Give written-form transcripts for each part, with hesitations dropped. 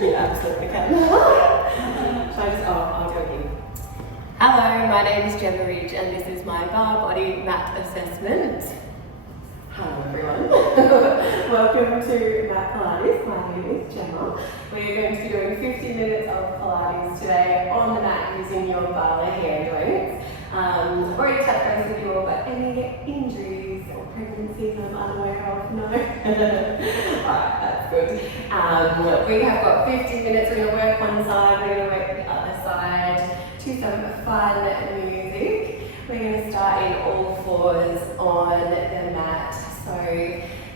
You absolutely can. Shall I just, I'll go in. Hello, my name is Gemma and this is my bar body mat assessment. Hello everyone. Welcome to Mat Pilates. My name is Gemma. We're going to be doing 50 minutes of Pilates today on the mat using your Barre hand weights. Already touched base with you all, but any injuries or pregnancies I'm unaware of? No? Alright, that's good. We have got 50 minutes. We're going to work one side, we're going to work the other side to some fun music. We're going to start in all fours on the mat. So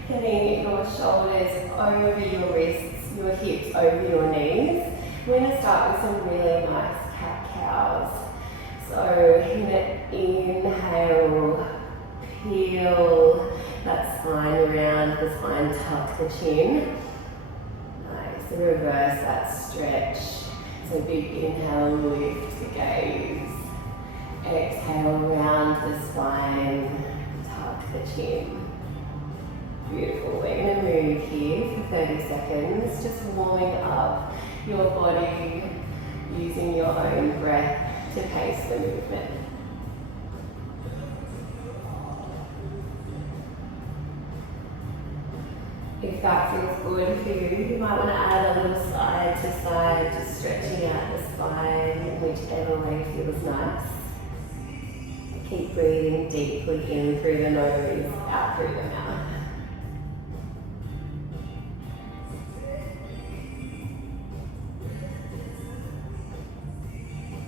getting your shoulders over your wrists, your hips over your knees. We're going to start with some really nice cat-cows. So inhale, peel that spine around, the spine tuck the chin. Nice, and reverse that stretch. So big inhale, lift the gaze. Exhale, round the spine, tuck the chin. Beautiful. We're going to move here for 30 seconds, just warming up your body, using your own breath to pace the movement. If that feels good for you, you might want to add a little side to side, just stretching out the spine, whichever way feels nice. Keep breathing deeply in through the nose, out through the mouth.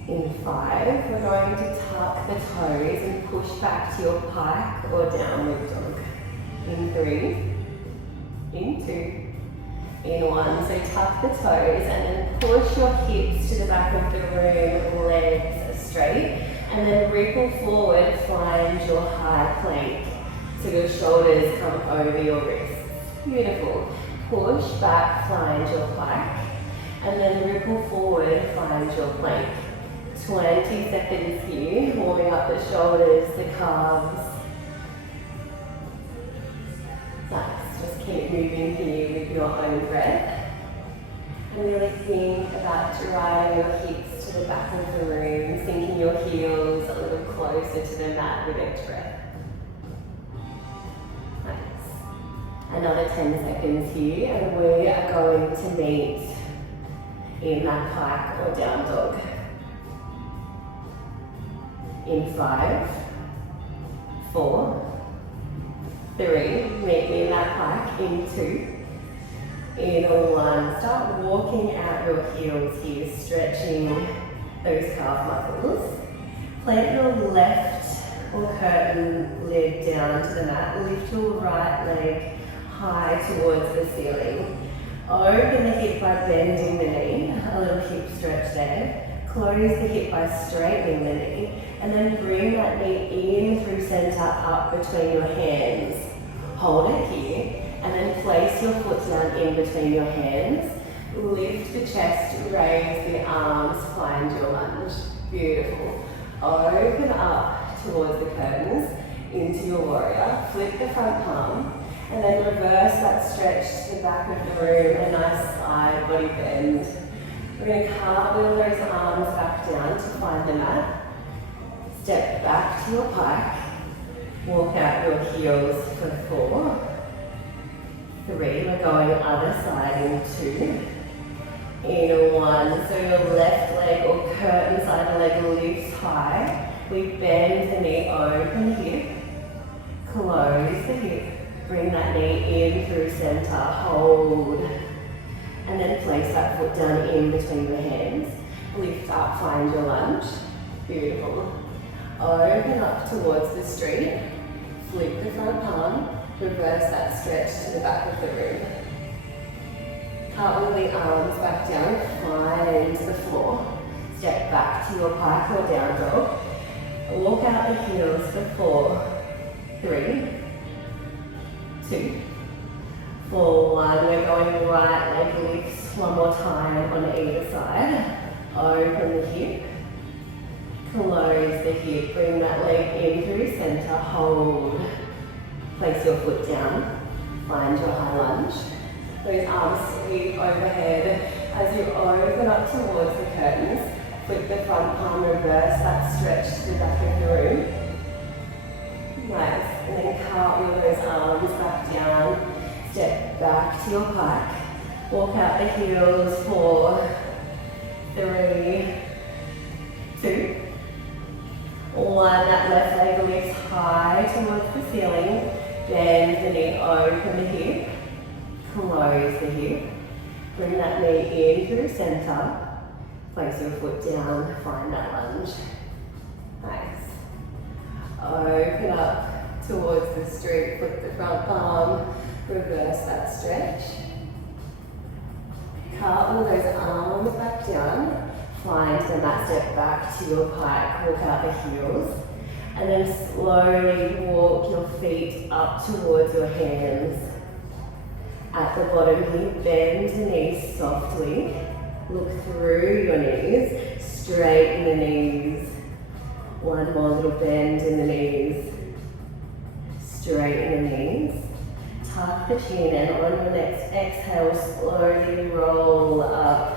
In 5, we're going to tuck the toes and push back to your pike or downward dog. In 3, in 2, in 1. So tuck the toes and then push your hips to the back of the room, legs straight, and then ripple forward, flange your high plank. So your shoulders come over your wrists. Beautiful. Push back, flange your pike, and then ripple forward, flange your plank. 20 seconds here, warming up the shoulders, the calves. Nice, just keep moving here with your own breath. And really think about driving your hips to the back of the room, sinking your heels a little closer to the mat with each breath. Nice. Another 10 seconds here, and we are going to meet in that pike or down dog. In 5, 4, 3, meet me in that pike. In 2, in 1, start walking out your heels here, stretching those calf muscles. Plant your left or curtain lid down to the mat. Lift your right leg high towards the ceiling. Open the hip by bending the knee, a little hip stretch there. Close the hip by straightening the knee, and then bring that knee in through center up between your hands. Hold it here, and then place your foot down in between your hands. Lift the chest, raise the arms, find your lunge. Beautiful. Open up towards the curtains, into your warrior. Flip the front palm, and then reverse that stretch to the back of the room, a nice side body bend. We're going to cartwheel those arms back down to find the mat. Step back to your pike. Walk out your heels for 4, 3, we're going other side in 2, in 1. So your left leg or curtain side leg lifts high. We bend the knee, open the hip, close the hip, bring that knee in through center, hold. And then place that foot down in between your hands. Lift up, find your lunge. Beautiful. Open up towards the street. Flip the front palm. Reverse that stretch to the back of the room. Cartwheel the arms back down. Find the floor. Step back to your pike or down dog. Walk out the heels for 4, 3, 2, for 1, we're going right leg lifts one more time on either side. Open the hip, close the hip, bring that leg in through center, hold. Place your foot down, find your high lunge. Those arms sweep overhead, As you open up towards the curtains, flip the front palm, reverse that stretch to the back of the room. Nice. And then cartwheel those arms back down. Step back to your pike. Walk out the heels for 3, 2, 1. That left leg lifts high towards the ceiling. Bend the knee, open the hip. Close the hip. Bring that knee in through center. Place your foot down, find that lunge. Nice. Open up towards the street, flip the front palm, reverse that stretch. Cartwheel those arms back down. Find the mat, step back to your pike, walk out the heels. And then slowly walk your feet up towards your hands. At the bottom here, bend the knees softly. Look through your knees, straighten the knees. One more little bend in the knees. Straighten the knees. Tuck the chin, and on your next exhale, slowly roll up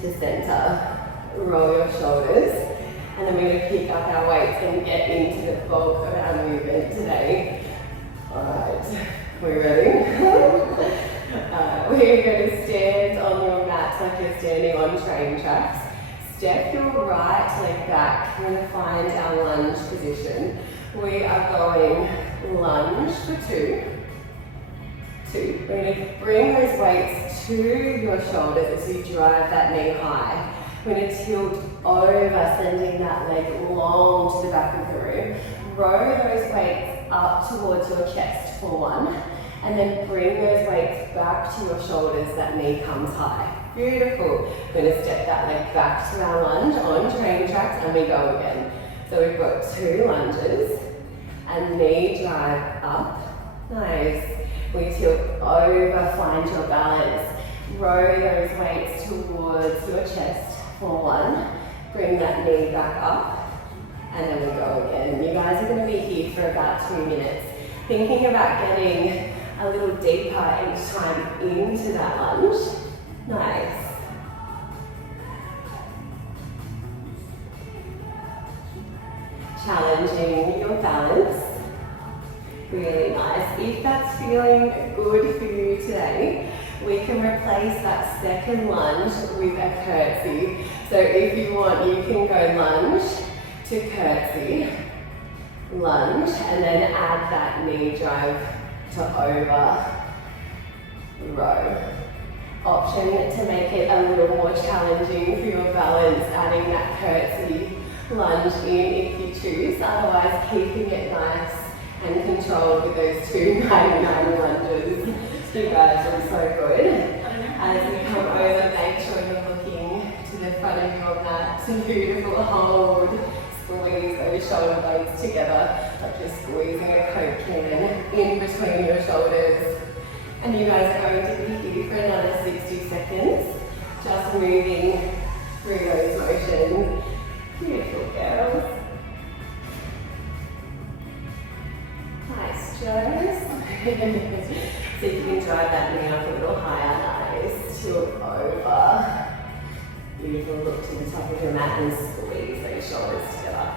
to center. Roll your shoulders. And then we're going to pick up our weights and get into the bulk of our movement today. Alright, we're ready? We're going to stand on your mat like you're standing on train tracks. Step your right leg back. We're going to find our lunge position. We are going lunge for 2. We're going to bring those weights to your shoulders as you drive that knee high. We're going to tilt over, sending that leg long to the back of the room. Row those weights up towards your chest for 1. And then bring those weights back to your shoulders, that knee comes high. Beautiful. We're going to step that leg back to our lunge on train tracks, and we go again. So we've got 2 lunges, and knee drive up. Nice. We tilt over, find your balance. Row those weights towards your chest for 1. Bring that knee back up, and then we go again. You guys are going to be here for about 2 minutes. Thinking about getting a little deeper each time into that lunge. Nice. Challenging your balance. Really nice. If that's feeling good for you today, we can replace that second lunge with a curtsy. So if you want, you can go lunge to curtsy, lunge, and then add that knee drive to over row. Option to make it a little more challenging for your balance, adding that curtsy lunge in if you choose, otherwise keeping it nice and controlled with those 299 lunges. You guys look so good. As you come over, make sure you're looking to the front of your mat. Beautiful, hold. Squeeze those shoulder blades together, like you're squeezing a Coke can in between your shoulders. And you guys are going to be here for another 60 seconds, just moving through those motions. Beautiful girls. Nice, Joes. So you can drive that knee up a little higher, nice. Tilt over. Beautiful, look to the top of your mat and squeeze those shoulders together.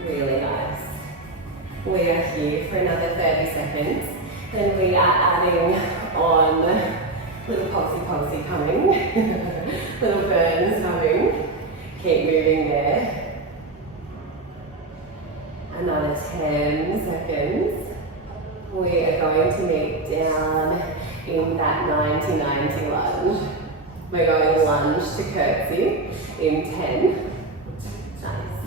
Really nice. We are here for another 30 seconds. Then we are adding on little pulsy coming, little burns coming. Keep moving there. Another 10 seconds. We are going to meet down in that 90-90 lunge. We're going lunge to curtsy in 10. Nice.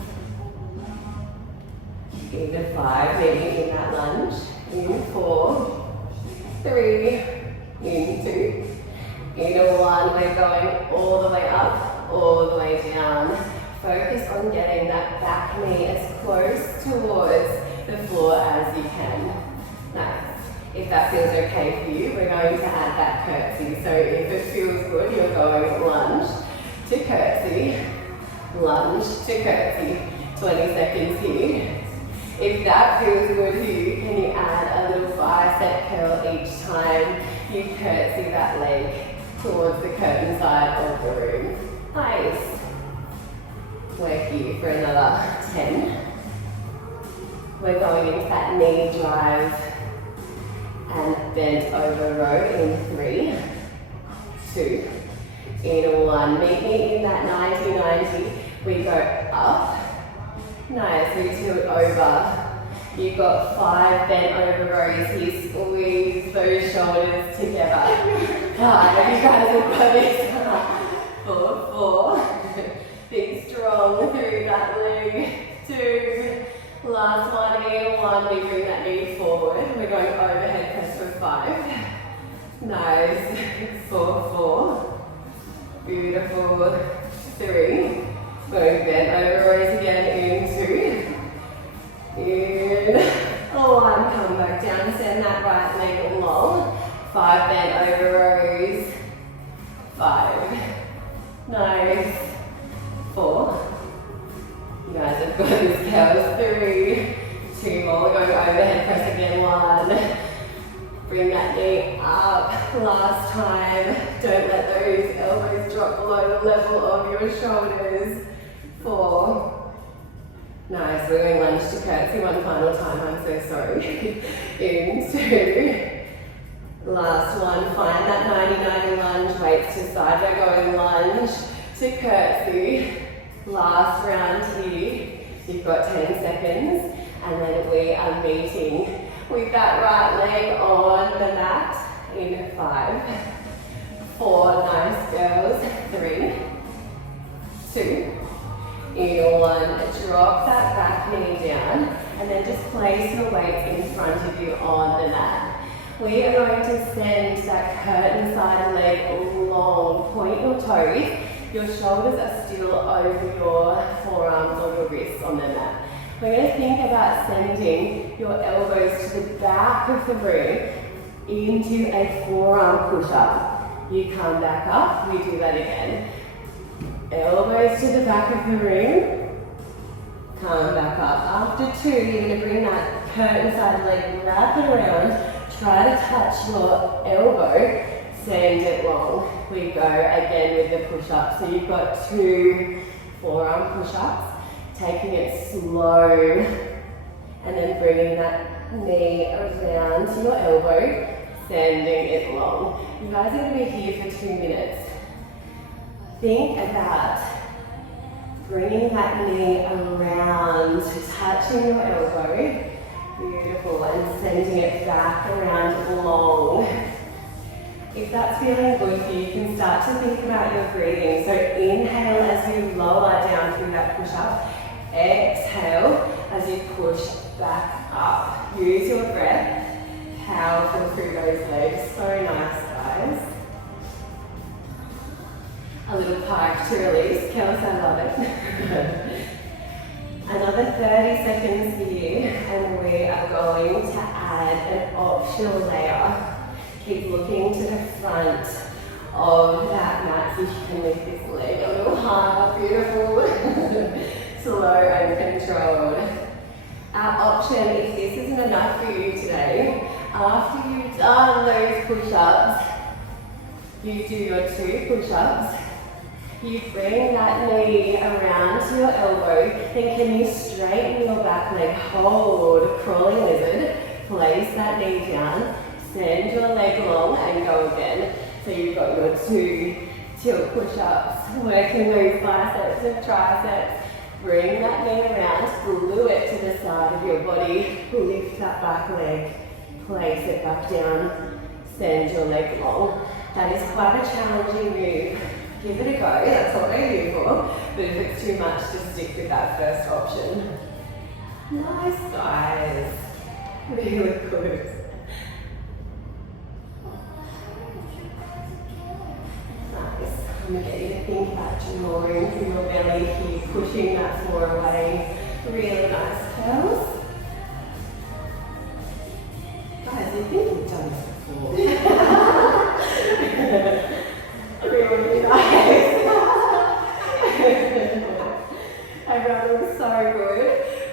Into 5, maybe in that lunge. In 4, 3, in 2, in 1. We're going all the way up, all the way down. Focus on getting that back knee as close towards the floor as you can. Nice. If that feels okay for you, we're going to add that curtsy. So if it feels good, you're going lunge to curtsy, lunge to curtsy. 20 seconds here. If that feels good for you, can you add a little bicep curl each time you curtsy that leg towards the curtain side of the room. Nice. Work you for another 10. We're going into that knee drive and bent over row in 3, 2, in 1. Meet me in that 90-90. We go up. Nice, we tilt over. You've got 5 bent over rows here. Squeeze those shoulders together. 5, you guys have got this. 4, 4. Be strong through that leg. 2. Last one, in 1. We bring that knee forward. We're going overhead press for 5. Nice. 4, 4. Beautiful. 3. Going bent over rows again in 2. In 1, come back down, send that right leg long. 5 bent over rows. 5. Nice. 4. You guys have got this, girls. 3. 2 more. We're going overhead press again. 1. Bring that knee up. Last time. Don't let those elbows drop below the level of your shoulders. 4. Nice, we're going lunge to curtsy one final time, I'm so sorry. In 2. Last one, find that 90-90 lunge, weights to side. We're going lunge to curtsy. Last round here. You've got 10 seconds. And then we are meeting with that right leg on the mat in 5, 4, nice girls. 3, 2, in 1, drop that back knee down and then just place your weight in front of you on the mat. We are going to send that curtain side leg long, point your toes. Your shoulders are still over your forearms or your wrists on the mat. We're going to think about sending your elbows to the back of the room into a forearm push-up. You come back up, we do that again. Elbows to the back of the room, come back up. After 2, you're going to bring that curtain side leg, wrap it around, try to touch your elbow, send it long. We go again with the push-up. So you've got 2 forearm push-ups, taking it slow, and then bringing that knee around to your elbow, sending it long. You guys are going to be here for 2 minutes. Think about bringing that knee around, touching your elbow, beautiful, and sending it back around long. If that's feeling good for you, you can start to think about your breathing. So inhale as you lower down through that push-up, exhale as you push back up. Use your breath, powerful through those legs, so nice guys. A little pike to release. Kels, I love it. Another 30 seconds here, and we are going to add an optional layer. Keep looking to the front of that mat so you can lift this leg a little higher. Beautiful. Slow and controlled. Our option, if this isn't enough for you today, after you've done those push-ups, you do your 2 push-ups. You bring that knee around to your elbow, then can you straighten your back leg, hold, crawling lizard, place that knee down, send your leg long and go again. So you've got your 2 tilt push-ups, working those biceps and triceps, bring that knee around, glue it to the side of your body, lift that back leg, place it back down, send your leg long. That is quite a challenging move. Give it a go, that's what we're here for. But if it's too much, just stick with that first option. Nice guys. Really good. Nice. I'm going to get you to think about drawing through your belly here, pushing that floor away. Really nice curls. Guys, I think you've done this before. Really nice. Everyone looks so good.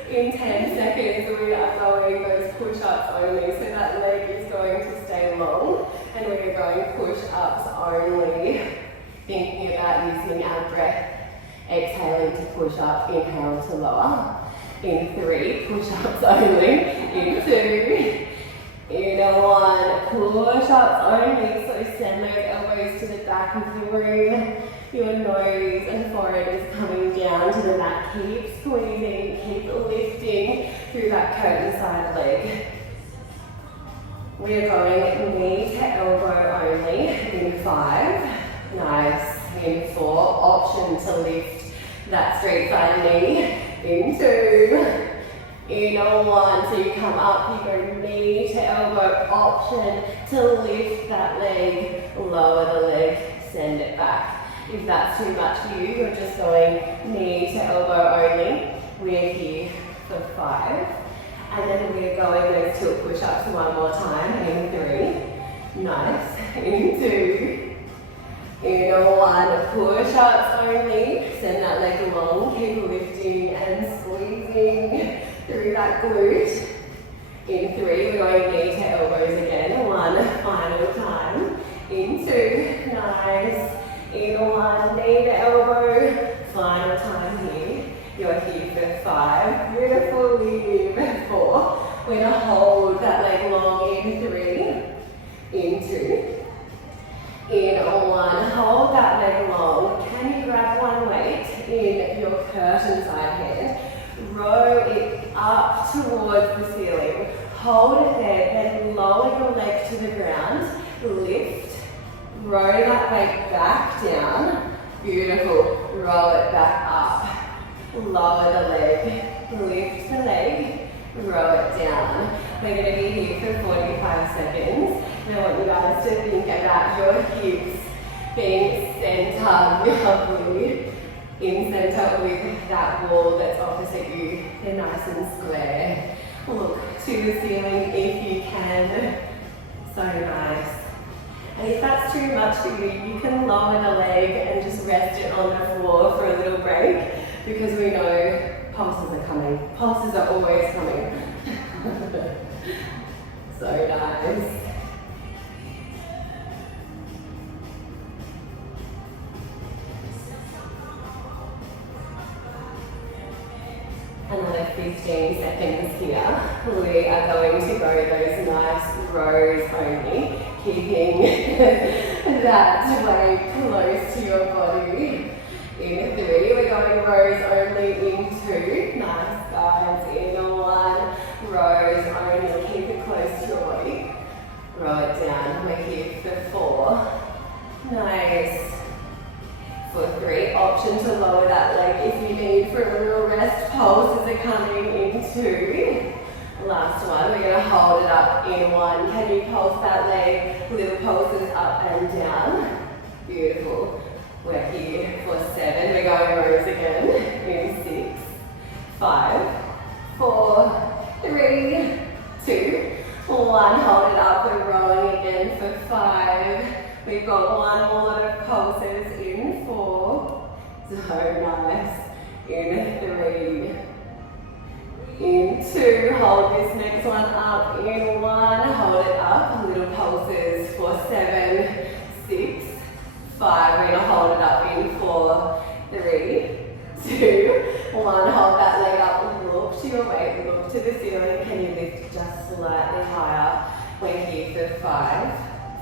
In 10 seconds we are going those push-ups only. So that leg is going to stay long and we are going push-ups only. using our breath. Exhaling to push up, inhale to lower. In 3, push-ups only. In 2, in 1, push-ups only. So send those elbows to the back of the room. Your nose and forehead is coming down to the mat. Keep squeezing, keep lifting through that curtain side leg. We are going knee to elbow only in 5. Nice. In 4, option to lift that straight side knee. In 2. In 1, so you come up, you go knee to elbow, option to lift that leg, lower the leg, send it back. If that's too much for you, you're just going knee to elbow only. We're here for 5. And then we're going those tilt push-ups one more time. In 3. Nice. In 2. In 1, push-ups only. Send that leg long. Keep lifting and squeezing through that glute. In 3, we're going knee to elbows again. 1 final time. In 2. Nice. In 1, knee to elbow. Final time here. You're here for 5. Beautiful. Leave. 4. We're going to hold that leg long in 3. In 2. In 1, hold that leg long. Can you grab one weight in your curtain side hand? Row it up towards the ceiling. Hold it there, then lower your leg to the ground. Lift. Row that weight back down. Beautiful. Roll it back up. Lower the leg. Lift the leg. Row it down. We're going to be here for 45 seconds. And I want you guys to think about your hips being centered, lovely, in center with that wall that's opposite you. They're nice and square. Look to the ceiling if you can. So nice. And if that's too much for you, you can lower the leg and just rest it on the floor for a little break, because we know pulses are coming. Pulses are always coming. So nice. Another 15 seconds here. We are going to go those nice rows only, keeping that weight close to your body. In 3, we're going rows only. In 2, nice guys. In 1, rows only, keep it close to your body. Roll it down. We're here for 4. Nice. For 3, option to lower that leg if you need for a little rest. Pulses are coming in 2. Last one, we're going to hold it up in 1. Can you pulse that leg? Little pulses up and down. Beautiful. We're here for 7. We're going rows again. In 6, 5, 4, 3, 2, 1. Hold it up. We're rolling again for 5. We've got one more lot of pulses in 4. So nice. In 3. In 2. Hold this next one up. In 1. Hold it up. Little pulses for 7, 6, 5. We're going to hold it up in 4, 3, 2, 1. Hold that leg up. Look to your weight. Look to the ceiling. Can you lift just slightly higher? We're here for 5,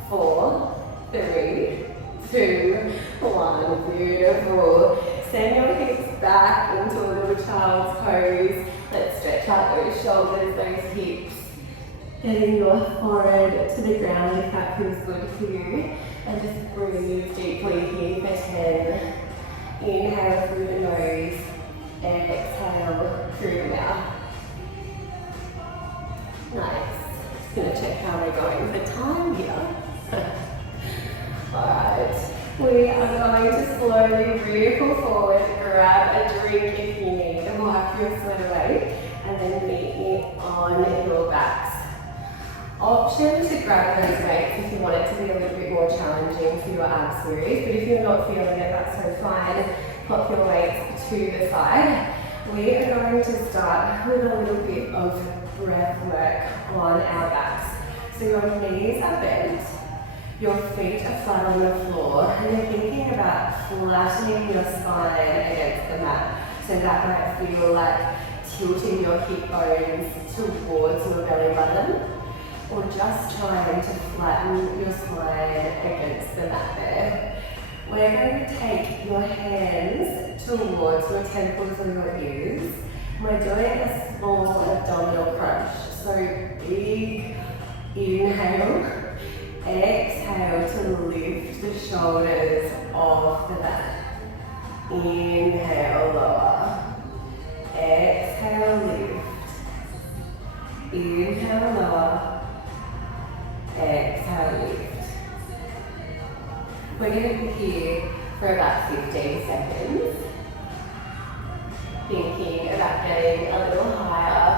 4, 3, 2, 1. Beautiful. Send your hips back into a little child's pose. Let's stretch out those shoulders, those hips. Getting your forehead to the ground if that feels good for you. And just breathe deeply here for 10. Inhale through the nose. Exhale through the mouth. Nice. Just going to check how we're going for time here. Alright, we are going to slowly wriggle forward, grab a drink if you need, and wipe your sweat away, and then meet me on your backs. Option to grab those weights if you want it to be a little bit more challenging for your ab series, but if you're not feeling it, that's so fine. Pop your weights to the side. We are going to start with a little bit of breath work on our backs. So your knees are bent. Your feet are flat on the floor and you're thinking about flattening your spine against the mat. So that might feel like tilting your hip bones towards your belly button, or just trying to flatten your spine against the mat there. We're going to take your hands towards your temples or your ears. We're doing a small abdominal crunch. So big inhale, exhale to lift the shoulders off the mat. Inhale, lower. Exhale, lift. Inhale, lower. Exhale, lift. We're going to be here for about 15 seconds. Thinking about getting a little higher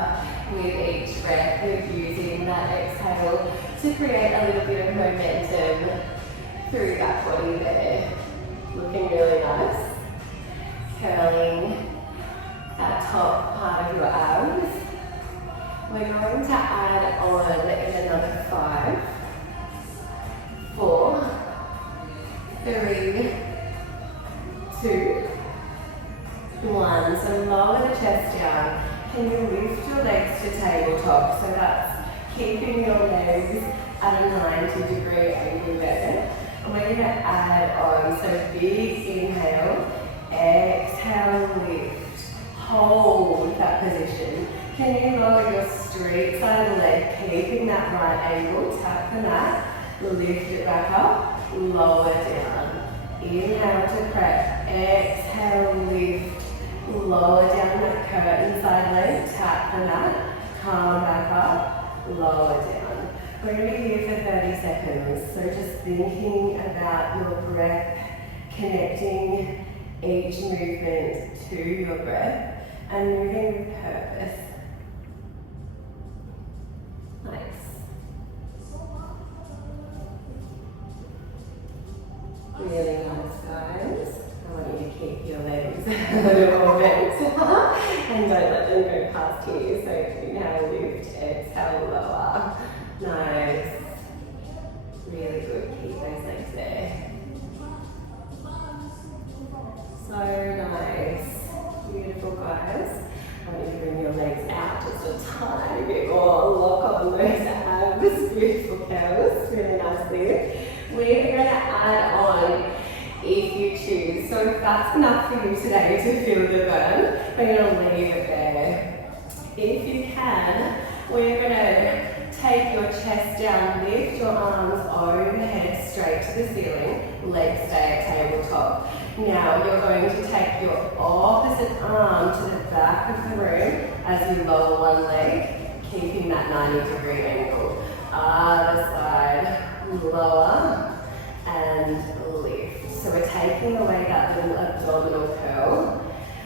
with each breath, with using that exhale to create a little bit of momentum through that body there. Looking really nice. Curling that top part of your abs. We're going to add on in another 5, 4, 3, 2, 1. So lower the chest down. Can you lift your legs to tabletop? So that's keeping your legs at a 90-degree angle there. And we're going to add on. So big inhale, exhale, lift. Hold that position. Can you lower your straight side leg, keeping that right angle? Tap the mat, lift it back up, lower down. Inhale to prep, exhale, lift. Lower down that curtain side leg, tap the mat, come back up, lower down. We're going to be here for 30 seconds, so just thinking about your breath, connecting each movement to your breath and moving with purpose. Nice. Really nice, guys. I want you to keep your legs a little more bent and don't let them go past here. So inhale, lift, exhale, lower. Nice. Really good. Keep those legs there. So nice. Beautiful, guys. I want you to bring your legs out just a tiny bit more. Lock on those abs. Beautiful curls. Really nicely. We're going to add on if you choose. So if that's enough for you today to feel the burn, we're going to leave it there. If you can, we're going to take your chest down, lift your arms overhead straight to the ceiling, legs stay at tabletop. Now you're going to take your opposite arm to the back of the room as you lower one leg, keeping that 90-degree angle. Other side, lower and lift. So we're taking away that little abdominal curl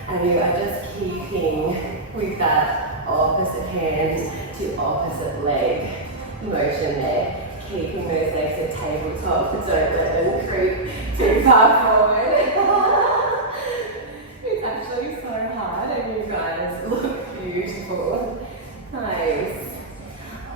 and you are just keeping with that opposite hand to opposite leg motion there. Keeping those legs at tabletop, but don't let them creep too far forward. It's actually so hard and you guys look beautiful. Nice.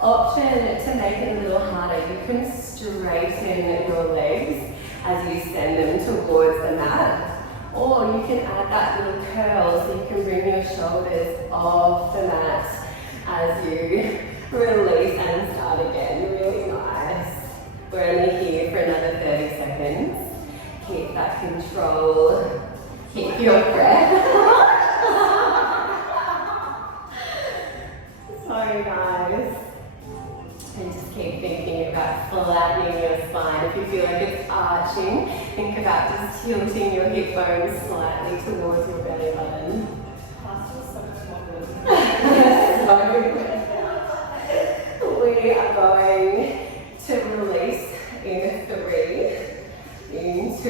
Option to make it a little harder, you can straighten your legs as you send them towards the mat, or you can add that little curl so you can bring your shoulders off the mat as you release and start again. Really nice. We're only here for another 30 seconds. Keep that control. Keep your breath. So nice. And just keep thinking about flattening your spine. If you feel like it's arching, think about just tilting your hip bones slightly towards your belly button. We are going to release in 3, in 2,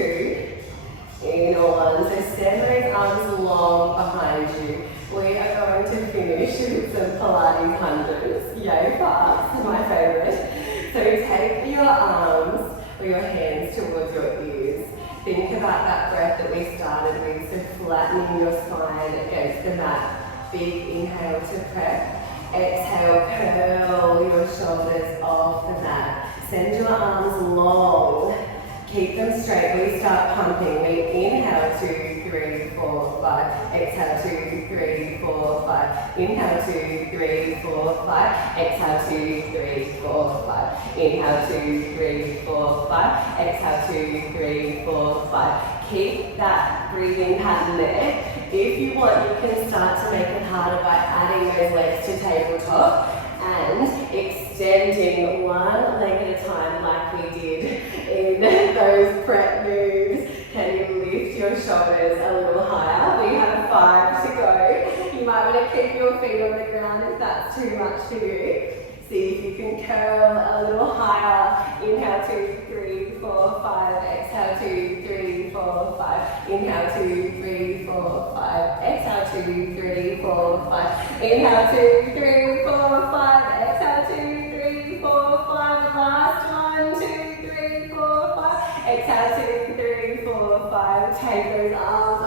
in 1. So stand those arms long behind you. We are going to finish with some Pilates hundreds. Yay for us, my favourite. So take your arms or your hands towards your ears. Think about that breath that we started with, so flattening your spine against the mat. Big inhale to prep. Exhale, curl your shoulders off the mat. Send your arms long. Keep them straight. We start pumping. We inhale 2, 3, 4, 5. Exhale 2, 3, 4, 5. Inhale 2, 3, 4, 5. Exhale 2, 3, 4, 5. Inhale 2, 3, 4, 5. Exhale 2, 3, 4, 5. Keep that breathing pattern there. If you want, you can start to make it harder by adding those legs to tabletop and extending one leg at a time like we did in those prep moves. Can you lift your shoulders a little higher? We have 5 to go. You might want to keep your feet on the ground if that's too much for you. See if you can curl a little higher. Inhale 2, 3, 4, 5. Exhale 2, 3, 4, 5. Inhale 2, 3, 4, 5. Exhale 2, 3, 4, 5. Inhale 2, 3, 4, 5. Exhale 2, 3, 4, 5. Last one. 2, 3, 4, 5. Exhale 2, 3, 4, 5. Take those arms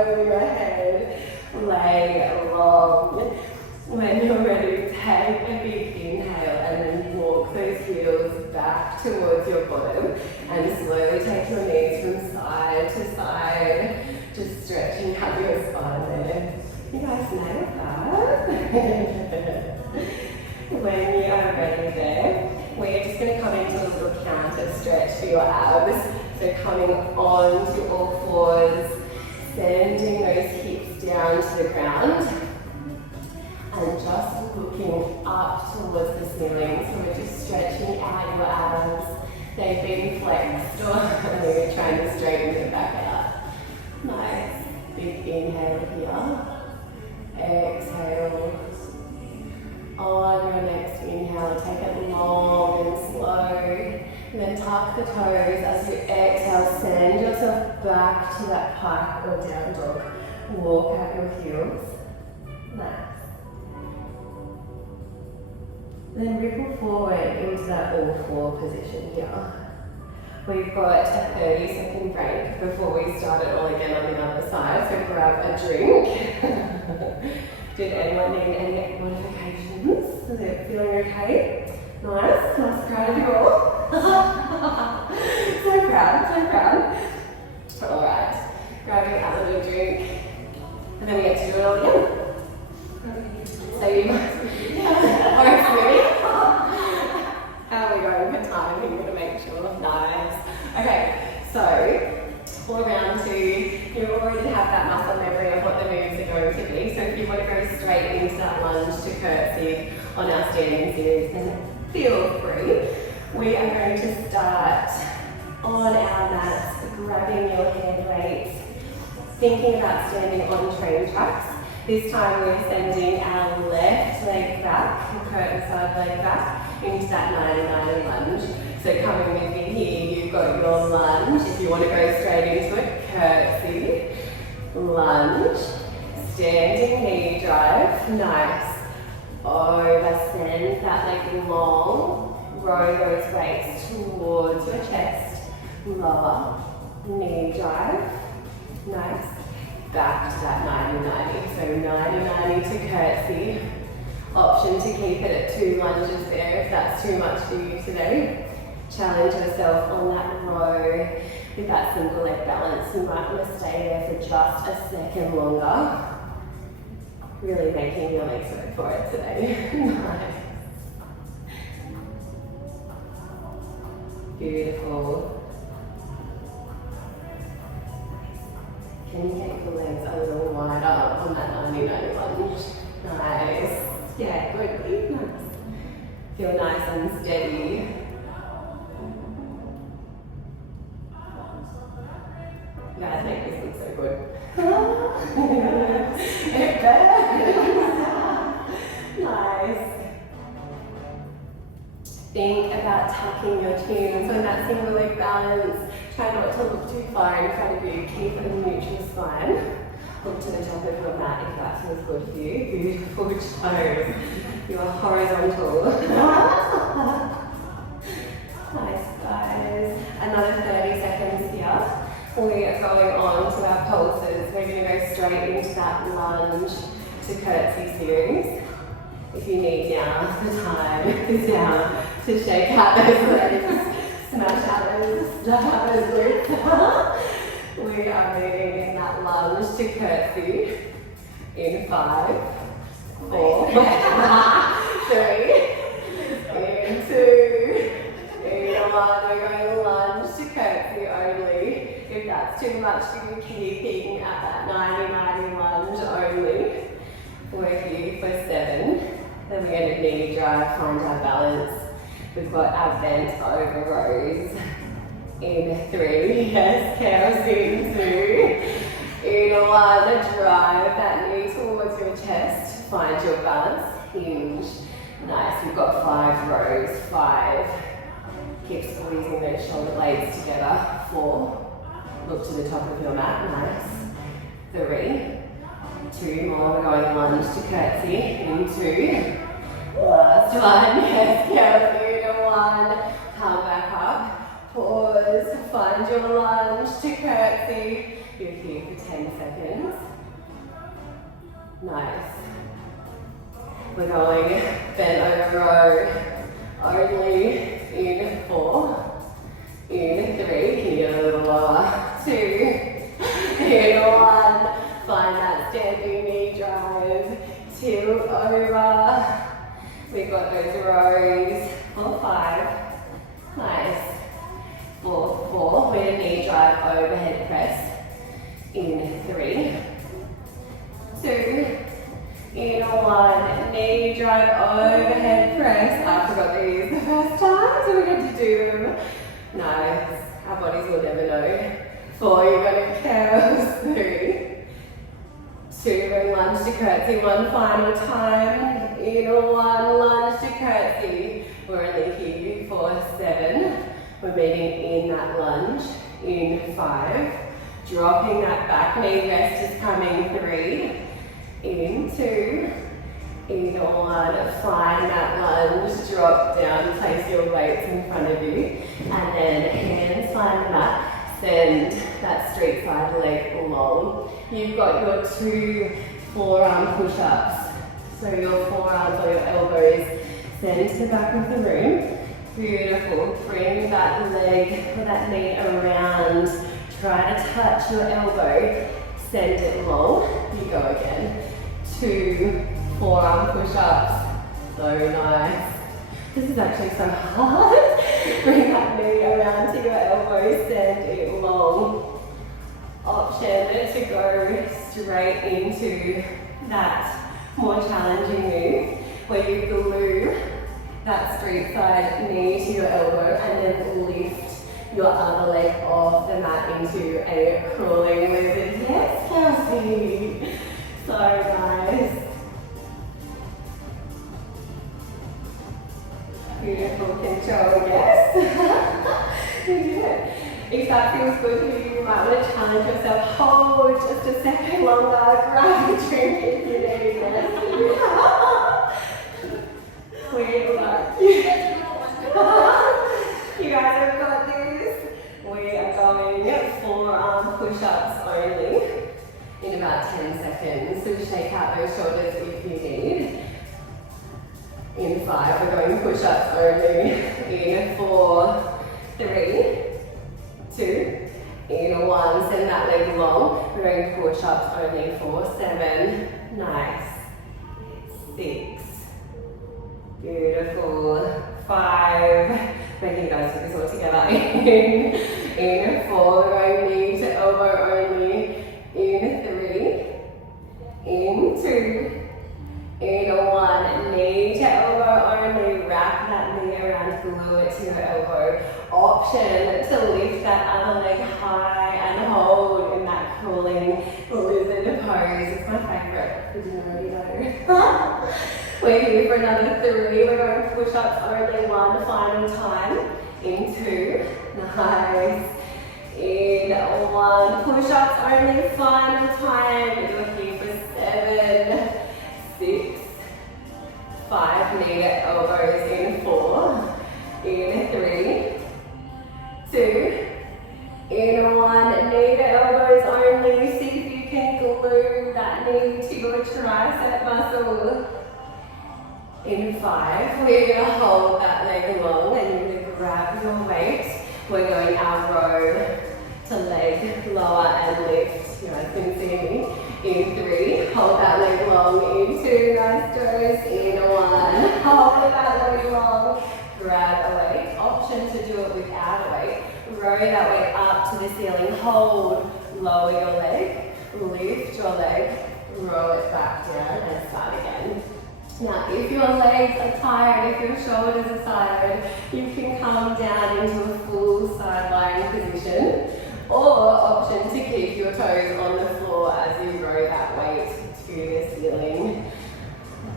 over your head. Leg long. When you're ready, take a big inhale and then walk those heels back towards your bottom and slowly take your knees from side to side, just stretching out your spine there. You guys nailed that. When you are ready there, we're just going to come into a little counter stretch for your abs. So coming on to all fours, sending those hips down to the ground. And just looking up towards the ceiling, so we're just stretching out your abs. They've been flexed, or we're trying to straighten them back out. Nice. Big inhale here. Exhale. On your next inhale, take it long and slow. And then tuck the toes as you exhale. Send yourself back to that pike or down dog. Walk out your heels. Nice. Then ripple forward into that all-four position here. We've got a 30-second break before we start it all again on the other side, so grab a drink. Did anyone need any modifications? Is it feeling okay? Nice, nice, proud of you all. So proud, so proud. Alright, grabbing a little drink, and then we get to do it all again. So you must how are we going for time? I'm going to make sure. Nice. Okay, so for round 2, you already have that muscle memory of what the moves are going to be. So if you want to go straight into that lunge to curtsy on our standing series, then feel free. We are going to start on our mats, grabbing your head weights, thinking about standing on train tracks. This time we're sending our left leg back, curtain side leg back, into that 99 lunge. So coming with me here, you've got your lunge. If you want to go straight into it, curtsy, lunge, standing knee drive, nice. Over, send that leg long, row those weights towards your chest, lower, knee drive, nice. Back to that 90-90. So 90-90 to curtsy. Option to keep it at 2 lunges there if that's too much for you today. Challenge yourself on that row. With that single leg balance, you might want to stay there for just a second longer. Really making your legs work for it today. Nice. Beautiful. Can you get your legs a little wider on that 90-90 lunge? Nice. Yeah, good. Nice. Feel nice and steady. You guys make this look so good. It burns. Nice. Think about tucking your chin. So in that single leg balance, try not to look too far in front of you. Keep a neutral spine. Look to the top of your mat if that feels good for you. Beautiful toes. You are horizontal. Nice, guys. Another 30 seconds here. We are going on to our pulses. We're going to go straight into that lunge to curtsy series. If you need now, the time is now to shake out those legs, smash out those glutes. We are moving in that lunge to curtsy in 5, 4, 3, in 2, in 1. We're going lunge to curtsy only. If that's too much, you're keeping at that 90-90 lunge only. We're here for 7. Then we're going to knee drive, find our balance. We've got our bent over rows. In 3, yes, chaos in 2. In 1, drive that knee towards your chest. Find your balance, hinge. Nice, we've got 5 rows. 5. Keep squeezing those shoulder blades together. 4. Look to the top of your mat, nice. 3. 2 more, we're going lunge to curtsy. In 2. Last one, yes, chaos in 1. Come back up. Pause, find your lunge to curtsy. You're here for 10 seconds. Nice. We're going bent over row only in 4. In 3, can you get a little lower? 2. In 1, find that standing knee drive. Tilt over. We've got those rows for 5. Nice. 4, we're going to knee drive overhead press. In 3, 2, in 1, knee drive overhead press. I forgot these the first time, so we get to do them. Nice, our bodies will never know. 4, you're going to chaos. 3, 2, bring lunge to curtsy. 1 final time. In 1, lunge to curtsy. We're only here for 7. We're meeting in that lunge. In 5. Dropping that back knee, rest is coming. 3. In 2. In 1. Find that lunge. Drop down, place your weights in front of you. And then hands find the mat. Send that straight side leg long. You've got your 2 forearm push-ups. So your forearms or your elbows send to the back of the room. Beautiful. Bring that leg or that knee around. Try to touch your elbow. Send it long. You go again. 2 forearm push-ups. So nice. This is actually so hard. Bring that knee around to your elbow. Send it long. Option to go straight into that more challenging move where you glue that straight side knee to your elbow and then lift your other leg off the mat into a crawling lizard. Yes, Kelsey. So nice. Beautiful control, yes. You did it. If that feels good for you, you might want to challenge yourself. Hold just a second longer. Grab a drink if you need it. Sweet luck. You guys have got this. We are going forearm push-ups only in about 10 seconds. So shake out those shoulders if you need. In 5, we're going push-ups only. In 4, 3, 2, in 1, send that leg long. We're going push-ups only for 7. Nice. 6. Beautiful. 5. Making you guys do this all together. In 4, we're going knee to elbow only. In 3. In 2. In 1, knee to elbow only. Wrap that knee around, glue it to your elbow. Option to lift that other leg high and hold in that crawling lizard pose. It's my favourite. Did you already know? We're here for another 3. We're going push-ups only 1 final time. In 2. Nice. In 1, push-ups only final time. You're here for 7. 6. 5, knee to elbows in 4. In 3. 2. In 1, knee to elbows only. See if you can glue that knee to your tricep muscle. In 5, we're going to hold that leg long and you're going to grab your weight. We're going our row to leg, lower and lift. You guys can see me. In 3, hold that leg long. In 2, nice toes. In 1, hold that leg long. Grab a weight. Option to do it without a weight. Row that weight up to the ceiling. Hold, lower your leg, lift your leg, row it back down and start again. Now, if your legs are tired, if your shoulders are tired, you can come down into a full side lying position, or option to keep your toes on the floor as you row that weight to the ceiling.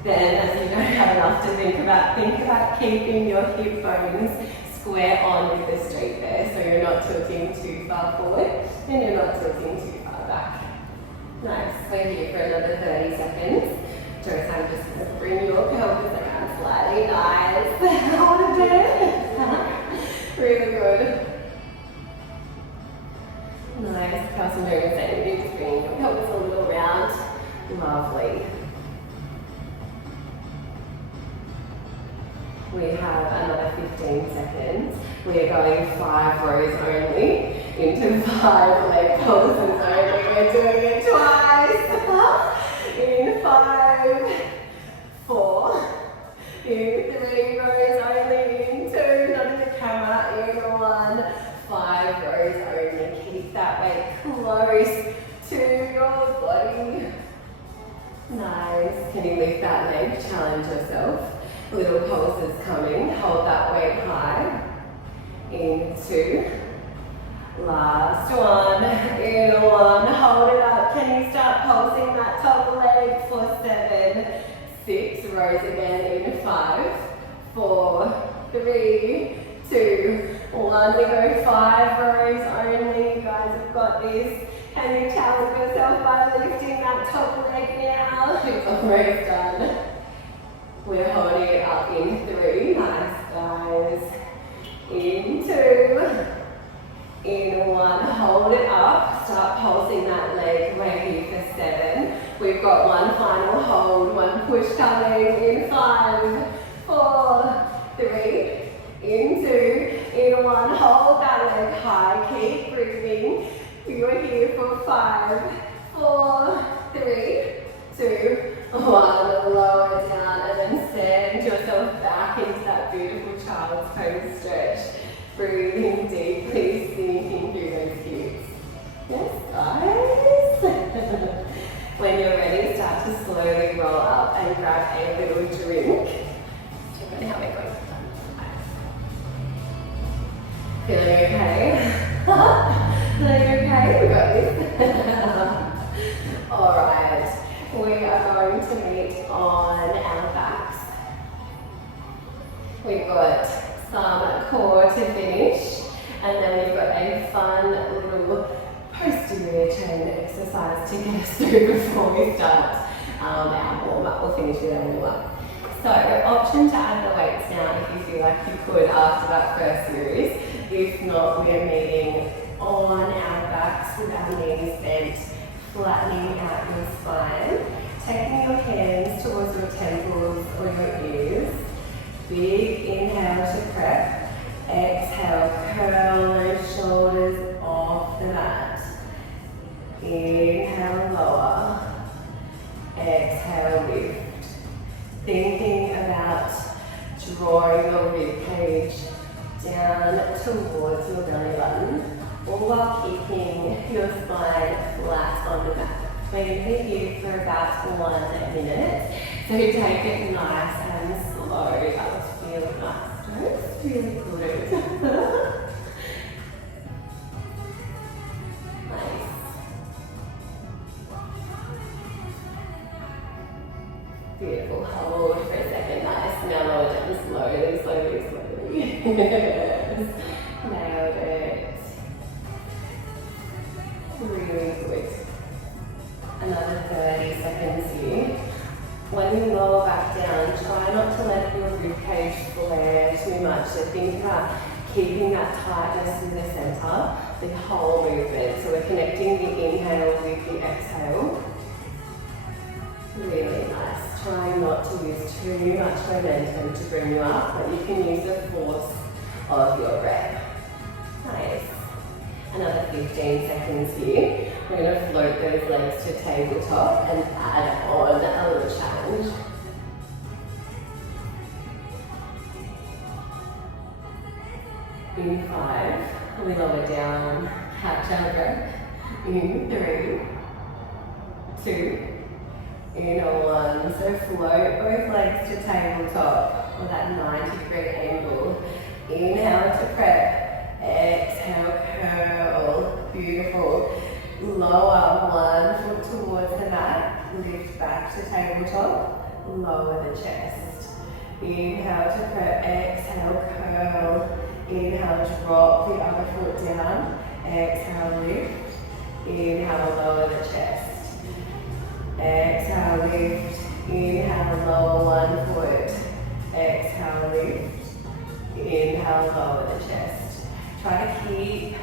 Then, as you don't have enough to think about keeping your hip bones square on with the street there, so you're not tilting too far forward and you're not tilting too far back. Nice, we're here for another 30 seconds. Joyce, I'm just going to bring your pelvis around slightly. Nice. Hold it there. Really good. Nice. Person doing the same thing, just bringing your pelvis a little round. Lovely. We have another 15 seconds. We are going 5 rows only into 5 leg pulses only. We're doing it twice. In 5, 4, in 3 rows only, in 2, not in the camera, in 1, 5 rows only. Keep that weight close to your body. Nice. Can you lift that leg? Challenge yourself. Little pulses coming. Hold that weight high. In 2. Last one. In 1. Hold it up. Can you start pulsing that top leg for 7, 6 rows again in 5, 4, 3, 2, 1. We go 5 rows only. You guys have got this. Can you challenge yourself by lifting that top leg now? It's almost done. We're holding it up in 3. Nice, guys. In 2. In 1. Hold it up. Start pulsing that leg. We're here for 7. We've got one final hold. One push coming. In 5. 4. 3. In 2. In 1. Hold that leg high. Keep breathing. You're here for 5. 4. 3. 2. 1, lower it down and then send yourself back into that beautiful child's pose stretch. Breathing deeply, sinking through those hips. Yes, guys. When you're ready, start to slowly roll up and grab a little drink. Check on how we're going. Feeling okay? Feeling okay? We got this. Alright. We are going to meet on our backs. We've got some core to finish, and then we've got a fun little posterior chain exercise to get us through before we start our warm-up. We'll finish with our warm-up. So, option to add the weights now if you feel like you could after that first series. If not, we are meeting on our backs with our knees bent, flattening out your spine, taking your hands towards your temples or your ears. Big inhale to prep. Exhale, curl those shoulders off the mat. Inhale, lower. Exhale, lift. Thinking about drawing your rib cage down towards your belly button, all while keeping your spine flat on the mat. We're going to be here for about 1 minute, so take it nice and slow. That was really nice, don't you? Really good. Nice. Beautiful. Hold for a second. Nice. Now lower down slowly, slowly, slowly. Yes. Nailed it. Really good. Another 30 seconds here. When you lower back down, try not to let your ribcage flare too much. So think about keeping that tightness in the center, the whole movement. So we're connecting the inhale with the exhale. Really nice. Try not not to use too much momentum to bring you up, but you can use the force of your breath. Nice. Another 15 seconds here. We're going to float those legs to tabletop and add on a little challenge. In 5, we lower down, catch our breath. In 3, 2, in 1. So float both legs to tabletop with that 90-degree angle. Inhale to prep. Exhale, curl. Beautiful. Lower one foot towards the mat. Lift back to tabletop. Lower the chest. Inhale to prep. Exhale, curl. Inhale, drop the other foot down. Exhale, lift. Inhale, lower the chest. Exhale, lift. Inhale, lower one foot. Exhale, lift. Inhale, lower the chest. Try to keep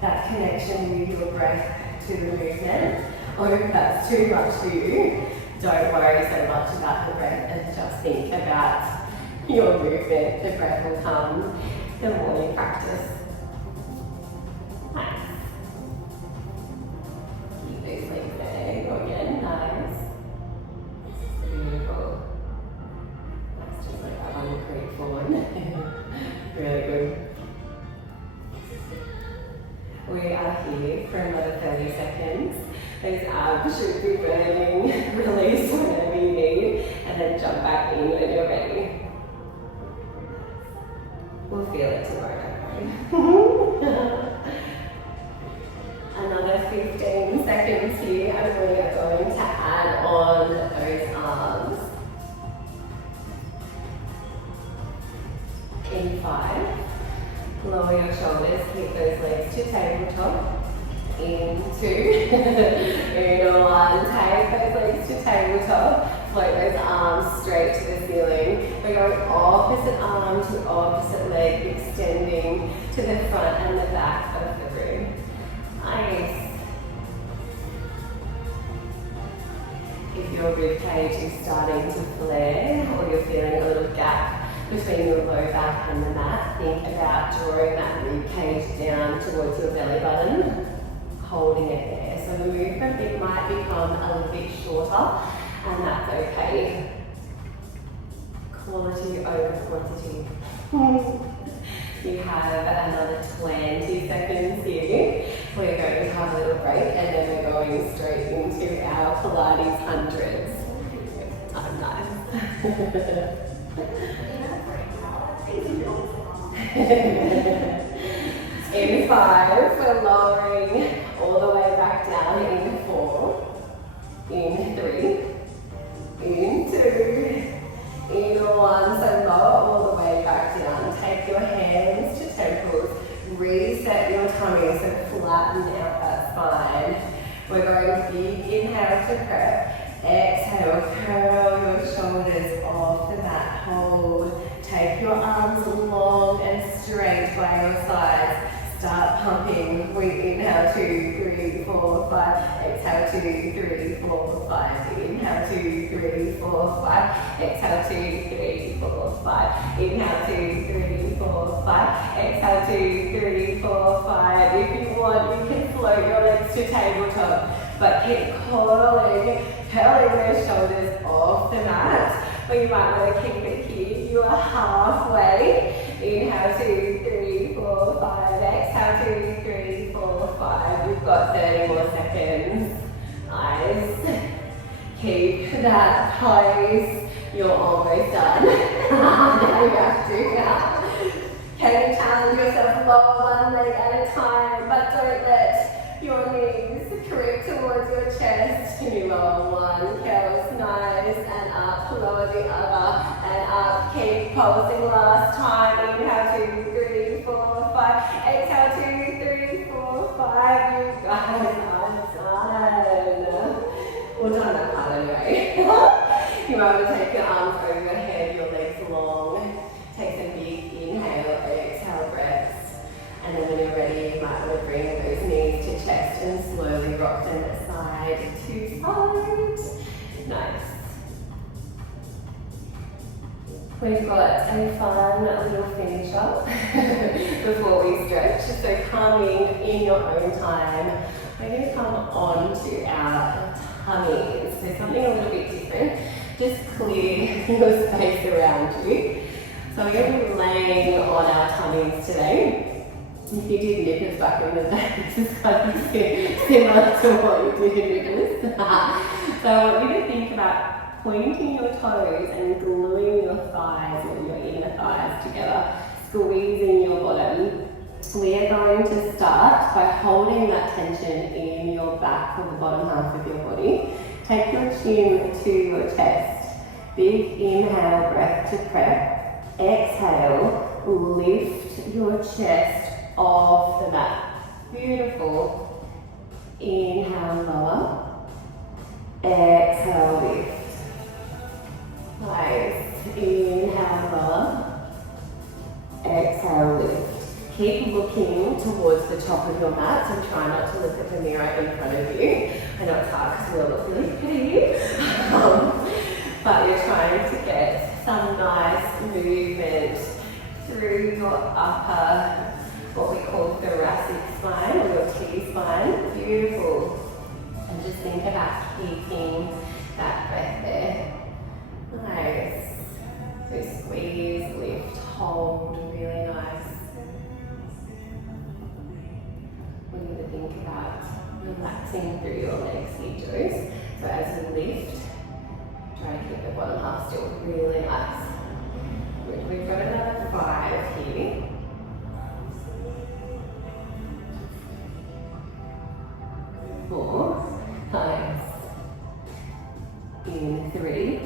that connection with your breath to the movement. Or if that's too much for you, don't worry so much about the breath and just think about your movement. The breath will come the more you practice. Nice. Keep those legs there. Go again. Nice. Beautiful. That's just like that one great forward. Really good. We are here for another 30 seconds. Those abs should be burning. Release whenever you need, and then jump back in when you're ready. We'll feel it tomorrow, don't worry. Another 15 seconds here, and we are going to add on those arms. In 5, lower your shoulders, keep those legs to tabletop. In 2, in 1, take those legs to tabletop. Float those arms straight to the ceiling. We're going opposite arm to opposite leg, extending to the front and the back of the room. Nice. If your rib cage is starting to flare, or you're feeling a little gap between your low back and the mat, think about drawing that rib cage down towards your belly button, holding it there. So the movement, it might become a little bit shorter, and that's okay. Quality over quantity. You have another 20 seconds here. We're going to have a little break, and then we're going straight into our Pilates hundreds. Time nice. In 5, we're lowering all the way back down. In 4, in 3, in 2, in 1. So lower all the way back down. Take your hands to temples. Reset your tummy, so flatten out that spine. We're going big inhale to prep. Exhale, curl your shoulders off the mat. Hold. Take your arms long and straight by your sides. Start pumping. We inhale 2, 3, 4, 5. Exhale 2, 3, 4, 5. Inhale 2, 3, 4, 5. Exhale 2, 3, 4, 5. Inhale 2, 3, 4, 5. Exhale 2, 3, 4, 5. If you want, you can float your legs to tabletop, but keep curling those shoulders off the mat. Or you might want to keep it here. You are halfway. Inhale 2, 3, 4, 5. Exhale 2, 3, 4, 5. We've got 30 more seconds. Nice. Keep that pose. You're almost done. Now you have to. Can you challenge yourself? Lower one leg at a time, but don't let your knees creep towards your chest. Can you lower one? Curls nice and up. Lower the other and up. Keep pulsing last time. Inhale 2, 3, 4, 5. Exhale 2, 3, 4, 5. You guys are done. We'll done that part anyway. You might want to take your arms over your head, your legs long. Take some big inhale, exhale breaths. And then when you're ready, you might want to bring those knees to chest and slowly rock them side to side. Nice. We've got a fun little finisher before we stretch. So coming in your own time, we're going to come on to our tummies. So something a little bit different. Just clear your space around you. So we're going to be laying on our tummies today. If you did nippers back in the day, this is kind of similar to what you did in nippers. So I want you to think about pointing your toes and gluing your thighs or your inner thighs together, squeezing your bottom. We are going to start by holding that tension in your back or the bottom half of your body. Take your chin to your chest. Big inhale, breath to prep. Exhale, lift your chest off the mat. Beautiful. Inhale, lower. Exhale, lift. Nice. Inhale, lower. Exhale, lift. Keep looking towards the top of your mat, so try not to look at the mirror in front of you. I know it's hard because we all look really pretty, but you're trying to get some nice movement through your upper, what we call thoracic spine or your T-spine. Beautiful. And just think about keeping that breath there. Nice. So squeeze, lift, hold, really nice. We're going to think about relaxing through your legs here, Joes. So as you lift, try to keep the bottom half still, really nice. Good. We've got another 5 here. 4. Nice. In 3,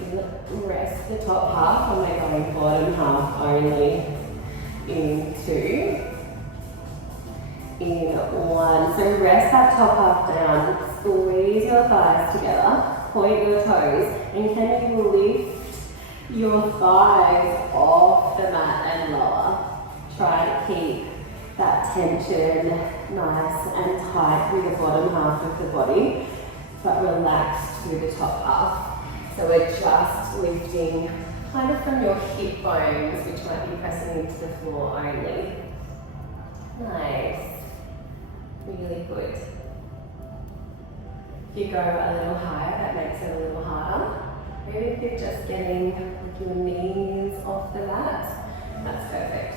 rest the top half and we're going bottom half only. In 2, in 1. So rest that top half down, squeeze your thighs together, point your toes, and can you lift your thighs off the mat and lower. Try to keep that tension nice and tight through the bottom half of the body, but relaxed through the top half. So we're just lifting kind of from your hip bones, which might be pressing into the floor only. Nice. Really good. If you go a little higher, that makes it a little harder. Maybe if you're just getting like your knees off the mat, that's perfect.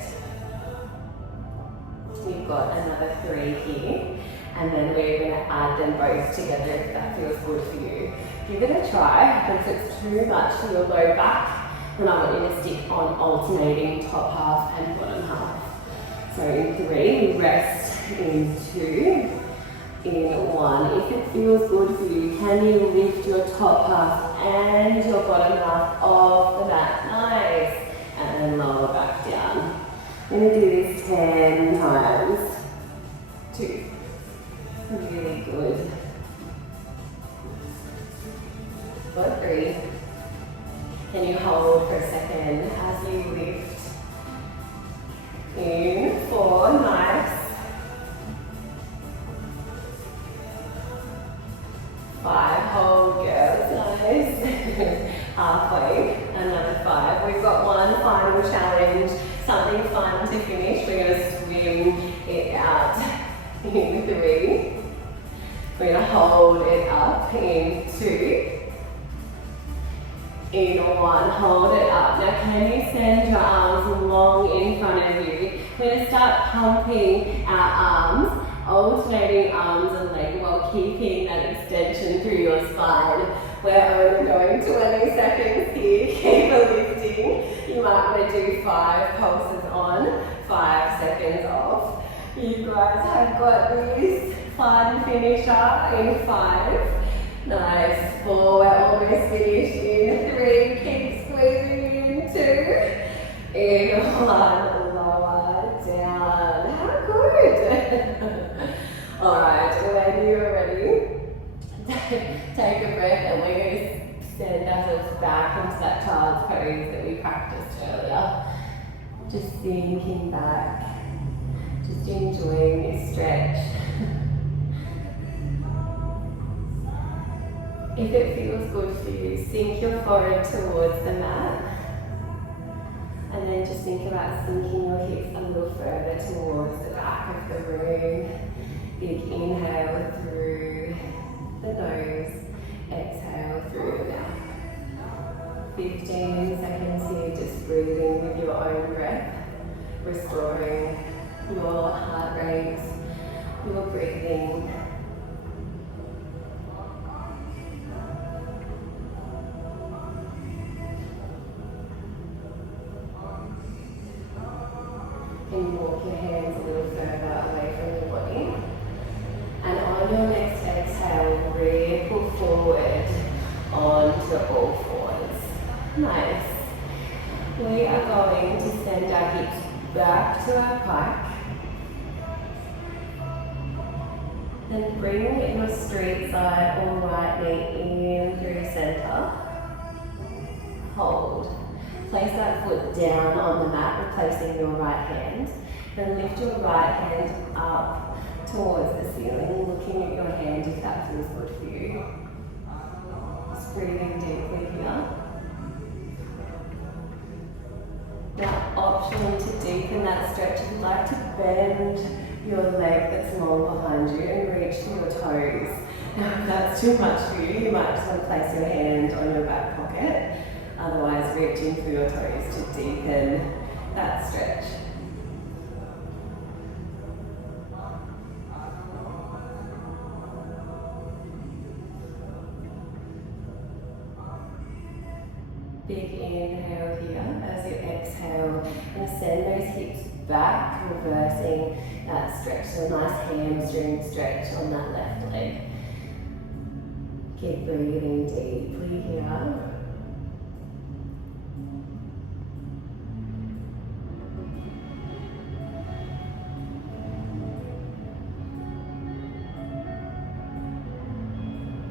You've got another 3 here, and then we're going to add them both together if that feels good for you. Give it a try, but if it's too much for your low back, then I want you to stick on alternating top half and bottom half. So in 3, we rest in 2, in 1. If it feels good for you, can you lift your top half and your bottom half off the mat? Nice. And then lower back down. I'm going to do this 10 times. 2. Really good. For 3. Can you hold for a second as you lift? In 4, nice. 5, hold, girls, nice. Halfway, another 5. We've got one final challenge, something fun to finish. We're going to swim it out in 3. We're going to hold it up in 2. In 1, hold it up. Now can you send your arms long in front of you? We're going to start pumping our arms, alternating arms and legs while keeping that extension through your spine. We're only going 20 seconds here. Keep lifting. You might want to do 5 pulses on, 5 seconds off. You guys have got this. Fun finisher in 5. Nice. 4, we're almost finished. In 3, keep squeezing. In 2, in 1, lower down. How good. Alright, when you're ready, take a breath and we're going to send ourselves back into that child's pose that we practiced earlier. Just sinking back, just enjoying this stretch. If it feels good for you, sink your forehead towards the mat. And then just think about sinking your hips a little further towards the back of the room. Big inhale through the nose, exhale through the mouth. 15 seconds here, just breathing with your own breath, restoring your heart rate, your breathing. Can you walk your hands a little further away from your body? And on your next exhale, ripple forward onto all fours. Nice. We are going to send our hips back to our pike. Then bring your straight side or right knee in through center. Hold. Place that foot down on the mat, replacing your right hand. Then lift your right hand up towards the ceiling, looking at your hand if that feels good for you. Just breathing deeply here. Now, option to deepen that stretch, if you'd like to bend your leg that's long behind you and reach for your toes. Now, if that's too much for you, you might just want to place your hand on your back pocket. Otherwise, reaching for your toes to deepen that stretch. Big inhale here as you exhale, and send those hips back, reversing that stretch. So a nice hamstring stretch on that left leg. Keep breathing deeply here.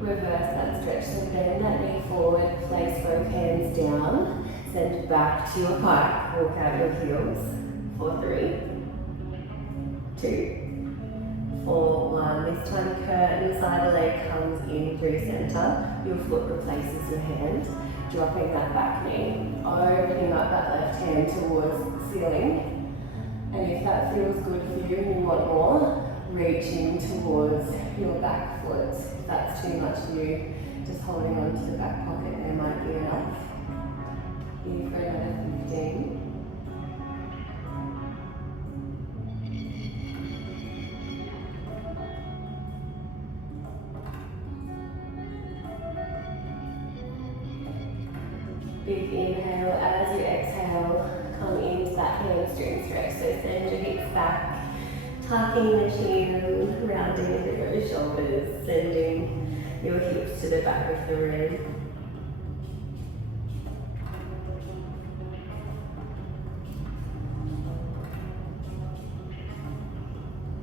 Reverse that stretch, so bend that knee forward, place both hands down, send back to your pike, walk out your heels for 3, 2, 4, 1. This time curtain side of leg comes in through center, your foot replaces your hand, dropping that back knee, opening up that left hand towards the ceiling. And if that feels good for you and you want more, reaching towards your back foot. If that's too much for you, just holding on to the back pocket there might be enough. Here for another 15. Big inhale as you exhale, come into that hamstring stretch. So send your hips back. Tucking the chin, rounding through your shoulders, sending your hips to the back of the room.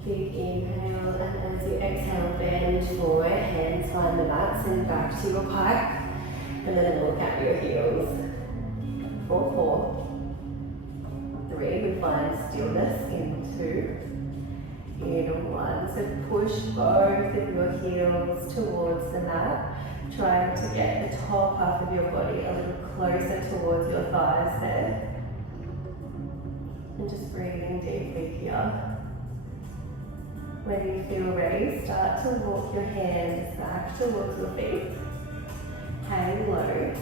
Big inhale, and as you exhale, bend forward, hands find the mat, send back to your pike, and then look at your heels. 4, 4, 3, we find stillness in 2. In 1, so push both of your heels towards the mat, trying to get the top half of your body a little closer towards your thighs there. And just breathing deeply here. When you feel ready, start to walk your hands back towards your feet. Hang low,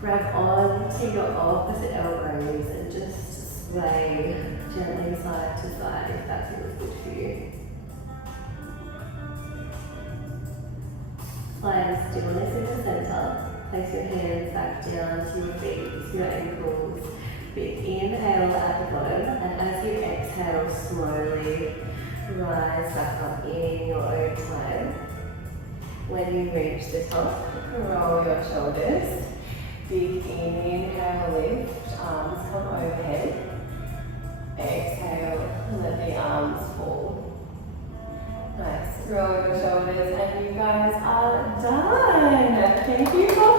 grab on to your opposite elbows and just sway gently side to side if that feels good for you. Find stillness in the center. Place your hands back down to your feet, to your ankles. Big inhale at the bottom, and as you exhale, slowly rise back up in your own time. When you reach the top, roll your shoulders. Big inhale, lift, arms come overhead. Exhale, let the arms fall. Nice. Roll your shoulders and you guys are done. Thank you for